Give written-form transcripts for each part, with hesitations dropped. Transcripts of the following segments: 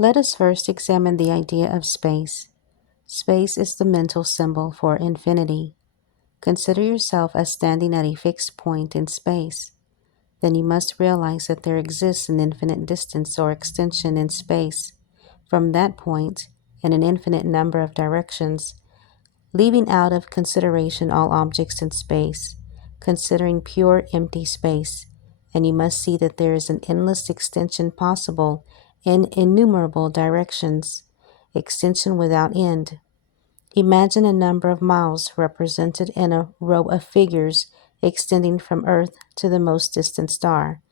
Let us first examine the idea of space. Space is the mental symbol for infinity. Consider yourself as standing at a fixed point in space. Then you must realize that there exists an infinite distance or extension in space from that point in an infinite number of directions, leaving out of consideration all objects in space, considering pure empty space, and you must see that there is an endless extension possible in innumerable directions, extension without end. Imagine a number of miles represented in a row of figures extending from Earth to the most distant star.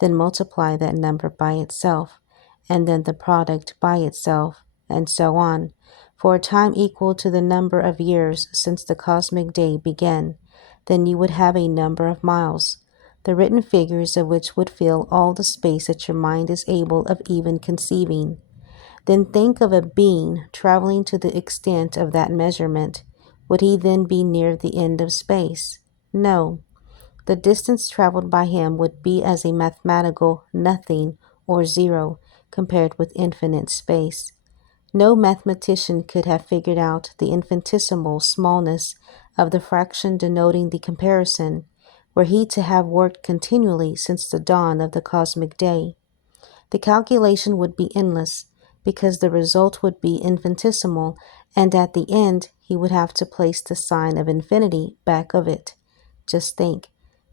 Then multiply that number by itself, and then the product by itself, and so on, for a time equal to the number of years since the cosmic day began. Then you would have a number of miles, the written figures of which would fill all the space that your mind is able of even conceiving. Then think of a being traveling to the extent of that measurement. Would he then be near the end of space? No. The distance traveled by him would be as a mathematical nothing or zero compared with infinite space. No mathematician could have figured out the infinitesimal smallness of the fraction denoting the comparison, were he to have worked continually since the dawn of the cosmic day. The calculation would be endless, because the result would be infinitesimal, and at the end he would have to place the sign of infinity back of it. Just think,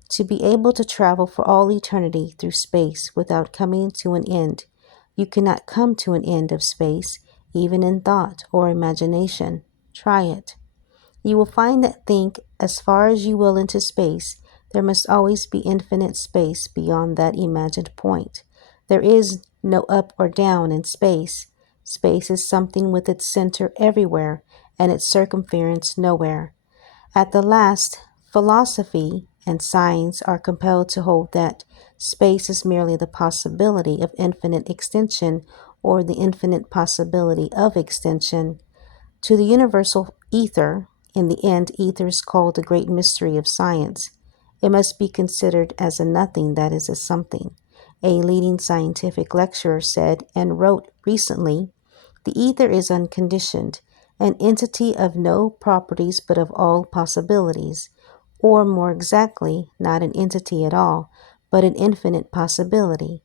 to be able to travel for all eternity through space without coming to an end. You cannot come to an end of space, even in thought or imagination. Try it. You will find that think as far as you will into space, there must always be infinite space beyond that imagined point. There is no up or down in space. Space is something with its center everywhere and its circumference nowhere. At the last, philosophy and science are compelled to hold that space is merely the possibility of infinite extension or the infinite possibility of extension. To the universal ether, in the end, ether is called the great mystery of science. It must be considered as a nothing that is a something. A leading scientific lecturer said and wrote recently, the ether is unconditioned, an entity of no properties but of all possibilities, or more exactly, not an entity at all, but an infinite possibility.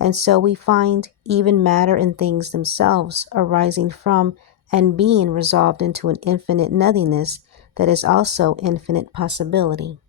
And so we find even matter and things themselves arising from and being resolved into an infinite nothingness that is also infinite possibility.